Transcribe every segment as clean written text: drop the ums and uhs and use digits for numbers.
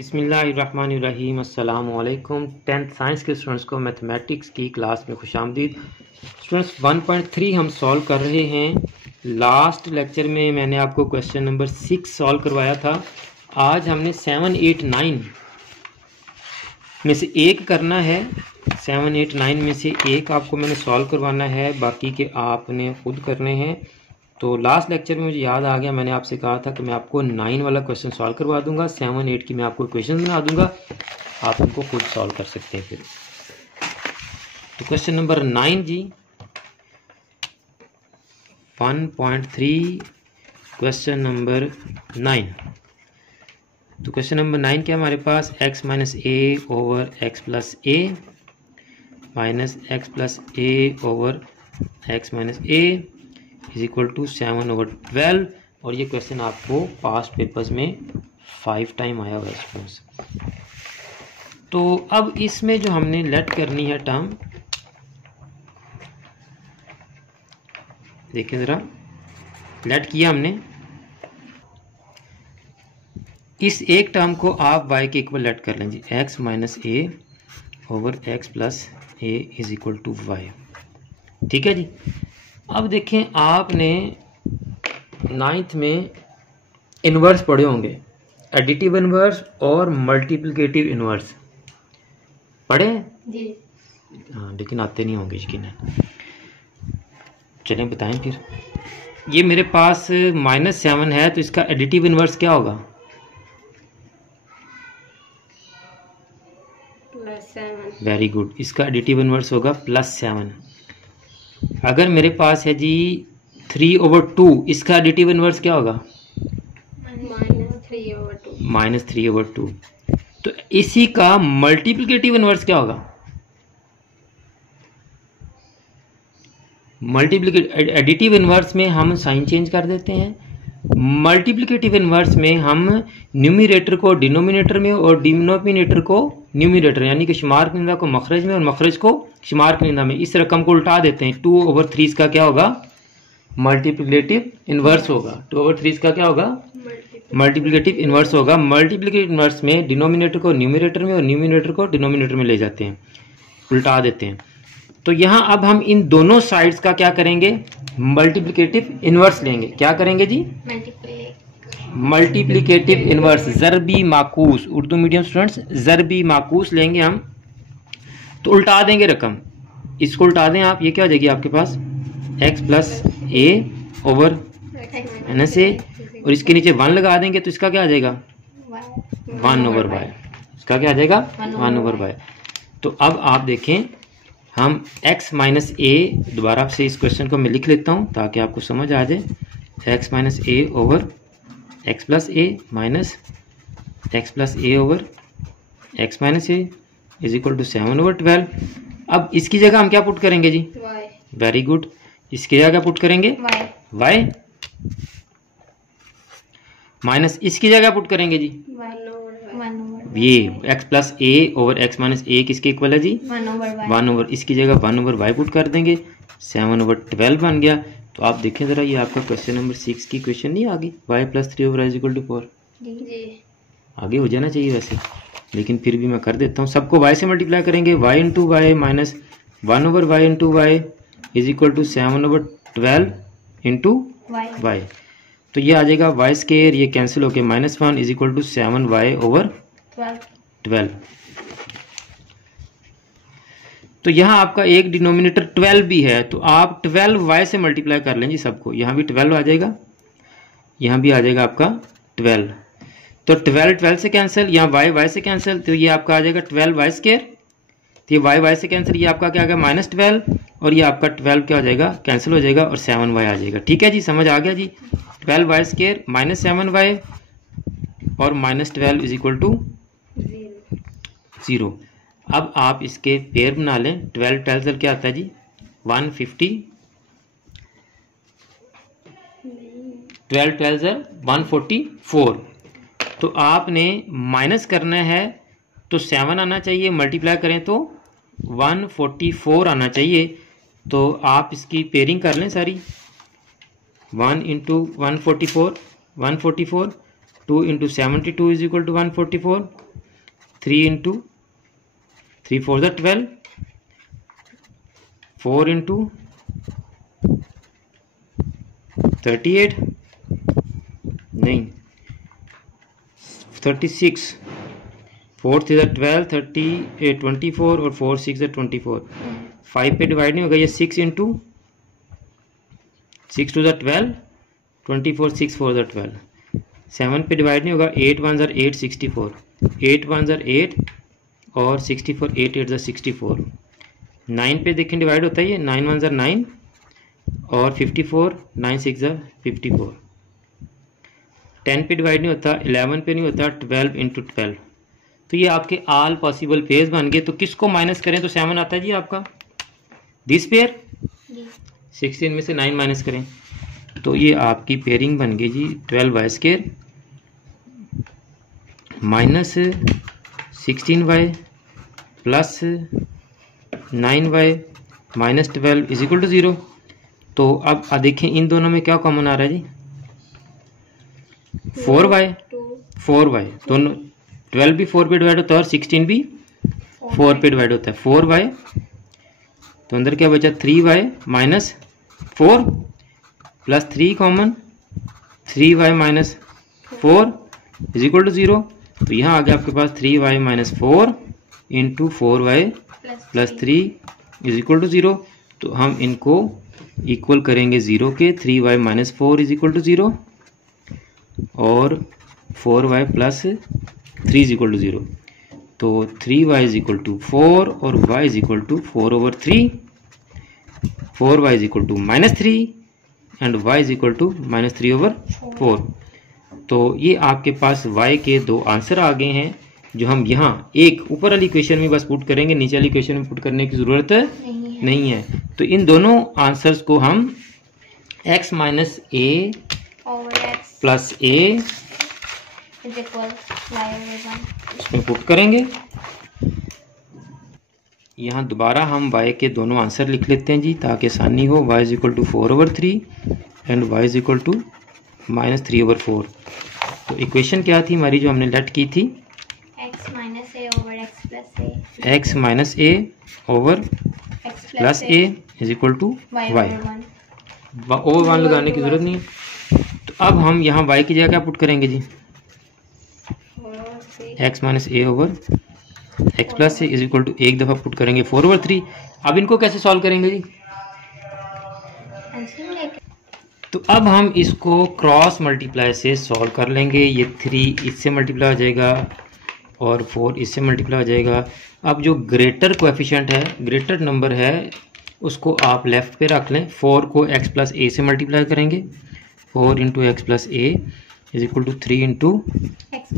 बिस्मिल्लाहिर्रहमानिर्रहीम अस्सलामु अलैकुम। 10th साइंस के स्टूडेंट्स को मैथमेटिक्स की क्लास में खुशामदीद। स्टूडेंट्स 1.3 हम सॉल्व कर रहे हैं। लास्ट लेक्चर में मैंने आपको क्वेश्चन नंबर 6 सॉल्व करवाया था। आज हमने 7, 8, 9 में से एक करना है। 7, 8, 9 में से एक आपको मैंने सॉल्व करवाना है, बाकी के आपने खुद करने हैं। तो लास्ट लेक्चर में मुझे याद आ गया, मैंने आपसे कहा था कि मैं आपको 9 वाला क्वेश्चन सॉल्व करवा दूंगा, 7, 8 की मैं आपको क्वेश्चन बना दूंगा, आप उनको खुद सॉल्व कर सकते हैं। फिर तो क्वेश्चन नंबर 9 जी, 1.3 क्वेश्चन नंबर 9। तो क्वेश्चन नंबर 9 क्या हमारे पास, x minus a over x plus a minus x plus a over x minus a is equal to 7/12। और ये क्वेश्चन आपको पास्ट पेपर्स में 5 टाइम आया हुआ है। तो अब इसमें जो हमने लेट करनी है टर्म, देखिए ज़रा, लेट किया हमने। इस एक टर्म को आप y के इक्वल लेट कर लें जी, x minus a over x plus a is equal to y. ठीक है जी। अब देखें, आपने 9th में इन्वर्स पढ़े होंगे, एडिटिव इन्वर्स और मल्टीप्लिकेटिव इन्वर्स पढ़े जी। हाँ, लेकिन आते नहीं होंगे यकीनन। चलें बताएं फिर। ये मेरे पास -7 है, तो इसका एडिटिव इन्वर्स क्या होगा? +7। वेरी गुड, इसका एडिटिव इन्वर्स होगा +7। अगर मेरे पास है जी 3/2, इसका एडिटिव इन्वर्स क्या होगा? -3/2। तो इसी का मल्टीप्लिकेटिव इन्वर्स क्या होगा? एडिटिव इन्वर्स में हम साइन चेंज कर देते हैं, मल्टीप्लिकेटिव इन्वर्स में हम न्यूमिनेटर को डिनोमिनेटर में और डिनोमिनेटर को न्यूमिनेटर, यानी कि शुमार कुनिंदा को मखरज में और मखरज को शुमार कुनिंदा में, इस रकम को उल्टा देते हैं। 2/3 इसका क्या होगा? मल्टीप्लिकेटिव इन्वर्स होगा। 2/3 इसका क्या होगा? मल्टीप्लिकेटिव इन्वर्स होगा। मल्टीप्लिकेटिव इन्वर्स में डिनोमिनेटर को न्यूमिनेटर में और न्यूमिनेटर को डिनोमिनेटर में ले जाते हैं, उल्टा देते हैं। तो यहाँ अब हम इन दोनों साइड्स का क्या करेंगे? मल्टीप्लिकेटिव इन्वर्स लेंगे। क्या करेंगे जी? मल्टीप्लिकेटिव इन्वर्स, ज़रबी माकूस, उर्दू मीडियम स्टूडेंट्स ज़रबी माकूस लेंगे हम। तो उल्टा देंगे रकम, इसको उल्टा दें आप, ये क्या हो जाएगी आपके पास? x plus a over minus ए, और इसके नीचे 1 लगा देंगे, तो इसका क्या आ जाएगा? 1/y। इसका क्या आ जाएगा? 1/y। तो अब आप देखें, हम x माइनस ए, दोबारा से इस क्वेश्चन को मैं लिख लेता हूँ ताकि आपको समझ आ जाए। x minus a over x plus a minus x plus a over x minus a is equal to 7/12। अब इसकी जगह हम क्या पुट करेंगे जी? वेरी गुड, इसकी जगह क्या पुट करेंगे? y माइनस इसकी जगह पुट करेंगे जी, ये x plus a over x minus ए किसके इक्वल है जी? 1/, इसकी जगह 1/y पुट कर देंगे, 7/12 बन गया। तो आप देखें ज़रा, ये आपका क्वेश्चन नंबर 6 की क्वेश्चन नहीं आ गई? y + 3/y is equal to 4। आगे हो जाना चाहिए वैसे, लेकिन फिर भी मैं कर देता हूँ। सबको y से मल्टीप्लाई करेंगे, y into y minus 1/y into y is equal to 7/12 into y. तो ये आ जाएगा y स्क्वायर, ये कैंसिल होके -1 इज इक्वल टू 7y/12। तो यहाँ आपका एक डिनोमिनेटर 12 भी है, तो आप 12y से मल्टीप्लाई कर लें जी सबको। यहाँ भी 12 आ जाएगा, यहाँ भी आ जाएगा आपका 12। तो 12 से कैंसिल, यहाँ y से कैंसिल, तो ये आपका आ जाएगा 12y स्क्वायर। तो ये y से कैंसिल, ये आपका क्या आ गया? -12, और ये आपका 12 क्या हो जाएगा? कैंसिल हो जाएगा, और 7y आ जाएगा। ठीक है जी, समझ आ गया जी। 12y स्क्वायर माइनस 7y और -12 इज इक्वल टू 0। अब आप इसके पेयर बना लें। 12 क्या आता है जी? 150। 12 144। तो आपने माइनस करना है तो 7 आना चाहिए, मल्टीप्लाई करें तो 144 आना चाहिए। तो आप इसकी पेयरिंग कर लें सारी। 1 × 144, 144, 2 × 72 इज इक्वल टू 144, 3 इंटू 3 4 ज़ा 12, 4 इंटू 38 नहीं 36, 4 3 ज़ा 12, 24 और 4 6 ज़ा 24, 5 पे डिवाइड नहीं होगा ये 6 इंटू 6 2 ज़ा 12, 24 6 4 ज़ा 12, 7 पे डिवाइड नहीं होगा 8 1 ज़ा 8 64, 8 1 ज़ा 8 और 64 8 8 ज़ा 64, 9 पे देखें डिवाइड होता है ये 9 1 ज़ा 9 और 54 9 6 ज़ा 54, 10 पे डिवाइड नहीं होता, 11 पे नहीं होता, 12 इंटू 12। तो ये आपके ऑल पॉसिबल पेयर्स बन गए। तो किसको माइनस करें तो 7 आता है जी आपका, दिस पेयर, 16 में से 9 माइनस करें तो ये आपकी पेयरिंग बन गई जी 12y² minus 16y plus 9y minus 12 is equal to 0। तो अब देखें इन दोनों में क्या कॉमन आ रहा है जी, 4y दोनों, 12 भी 4 पे डिवाइड होता है और 16 भी 4 पे डिवाइड होता है, 4y तो अंदर क्या बचा 3y minus 4 plus 3 common, 3y minus 4 is equal to 0। तो यहाँ आ गया आपके पास 3y minus 4 into 4y plus 3 is equal to 0। तो हम इनको इक्वल करेंगे 0 के, 3y minus 4 is equal to 0 और 4y plus 3 is equal to 0। तो 3y इज इक्वल टू 4 और y is equal to 4/3, 4y is equal to -3 and y is equal to -3/4। तो ये आपके पास y के दो आंसर आ गए हैं जो हम यहाँ एक ऊपर वाली इक्वेशन में बस पुट करेंगे, नीचे वाली इक्वेशन में पुट करने की ज़रूरत नहीं है। तो इन दोनों आंसर्स को हम x minus a plus a इसमें पुट करेंगे। यहाँ दोबारा हम y के दोनों आंसर लिख लेते हैं जी ताकि आसानी हो। y is equal to 4/3 and y is equal to -3/4। तो इक्वेशन क्या थी हमारी जो हमने लेट की थी, x minus a over plus a is equal to y। Over 1 लगाने की जरूरत नहीं है। तो अब हम यहाँ y की जगह क्या पुट करेंगे जी, x minus a over x plus a is equal to एक दफ़ा पुट करेंगे 4/3। अब इनको कैसे सॉल्व करेंगे जी, तो अब हम इसको क्रॉस मल्टीप्लाई से सॉल्व कर लेंगे। ये 3 इससे मल्टीप्लाई हो जाएगा और 4 इससे मल्टीप्लाई हो जाएगा। अब जो ग्रेटर कोएफिशिएंट है, ग्रेटर नंबर है, उसको आप लेफ्ट पे रख लें। 4 को x प्लस a से मल्टीप्लाई करेंगे, 4 into x plus a is equal to 3 into x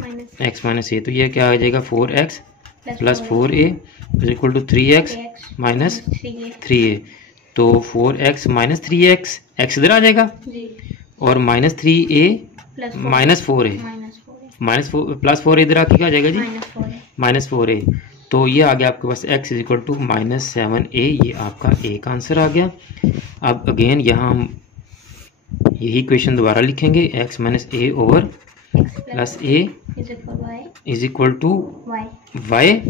minus a। तो ये क्या आ जाएगा 4x plus 4a is equal to 3x minus 3a। तो 4x माइनस 3x, x इधर आ जाएगा और minus 3a minus 4a minus 4 plus 4 इधर आके क्या आ जाएगा जी -4a। तो ये आ गया आपके पास x is equal to -7a। ये आपका a का आंसर आ गया। अब अगेन यहाँ हम यही क्वेश्चन दोबारा लिखेंगे, x minus a over plus a is equal to y।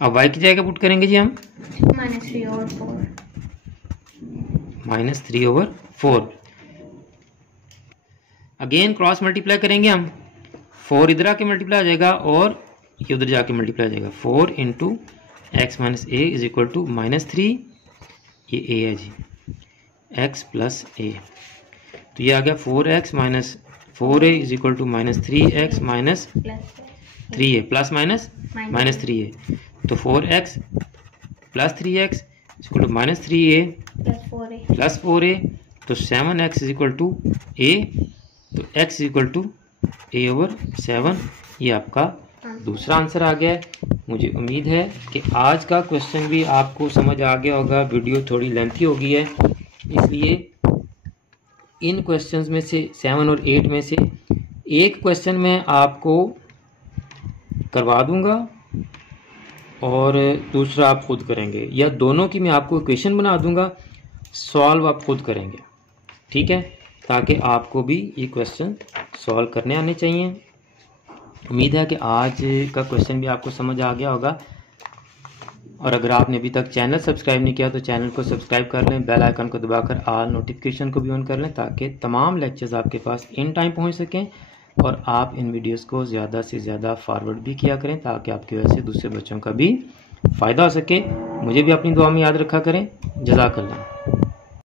अब y की जगह पुट करेंगे जी हम -3/4। अगेन क्रॉस मल्टीप्लाई करेंगे हम, 4 इधर आके मल्टीप्लाई हो जाएगा और ये उधर जाके मल्टीप्लाई हो जाएगा। 4 into x minus a is equal to -3, ये a है जी, x प्लस a। तो ये आ गया 4x minus 4a is equal to -3x minus 3a plus minus -3a। तो 4x plus 3x is equal to -3a plus 4a। तो 7x is equal to a। तो x is equal to a/7। ये आपका दूसरा answer आ गया है। मुझे उम्मीद है कि आज का क्वेश्चन भी आपको समझ आ गया होगा। वीडियो थोड़ी लेंथी हो गई है, इसलिए इन क्वेश्चंस में से 7 और 8 में से एक क्वेश्चन मैं आपको करवा दूंगा और दूसरा आप खुद करेंगे, या दोनों की मैं आपको इक्वेशन बना दूंगा, सॉल्व आप खुद करेंगे, ठीक है, ताकि आपको भी ये क्वेश्चन सॉल्व करने आने चाहिए। उम्मीद है कि आज का क्वेश्चन भी आपको समझ आ गया होगा। और अगर आपने अभी तक चैनल सब्सक्राइब नहीं किया तो चैनल को सब्सक्राइब कर लें, बेल आइकन को दबाकर ऑल नोटिफिकेशन को भी ऑन कर लें, ताकि तमाम लेक्चर्स आपके पास इन टाइम पहुंच सकें। और आप इन वीडियोस को ज़्यादा से ज़्यादा फॉरवर्ड भी किया करें, ताकि आपकी वजह से दूसरे बच्चों का भी फ़ायदा हो सके। मुझे भी अपनी दुआ में याद रखा करें। जज़ाकल्लाह।